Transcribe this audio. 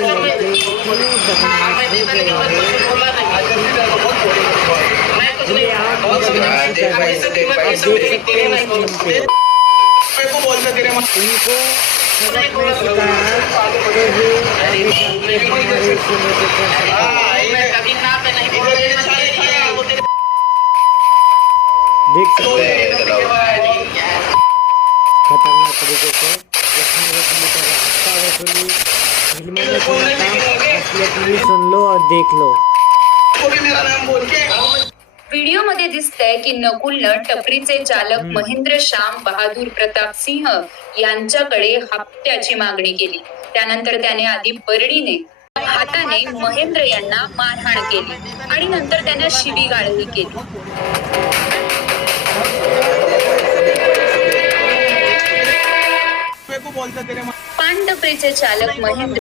लड़के इतने बदमाश हो गए हैं, जिन्हें आप बदमाशी कर रहे हैं। आप देख सकते हैं स्क्रीन पे इनको सबक नहीं सिखाया तो ये आगे चल के हमारे सीने पे चढ़ सकता है। देख सकते हैं खतरनाक तरीके से इसमें वसूली कर रहा है। हफ्ता वसूली फिल्मों में सुना था, असलियत में सुन लो और देख लो। व्हिडिओ मध्ये दिसतंय की नकुलनं टपरीचे चालक महेंद्र श्याम बहादूर प्रताप सिंह यांच्याकडे हप्त्याची मागणी केली। त्यानंतर त्याने आधी बरडीने हाताने महेंद्र यांना मारहाण केली आणि नंतर त्याने शिवीगाळही केली। पानटपरीचे चालक महेंद्र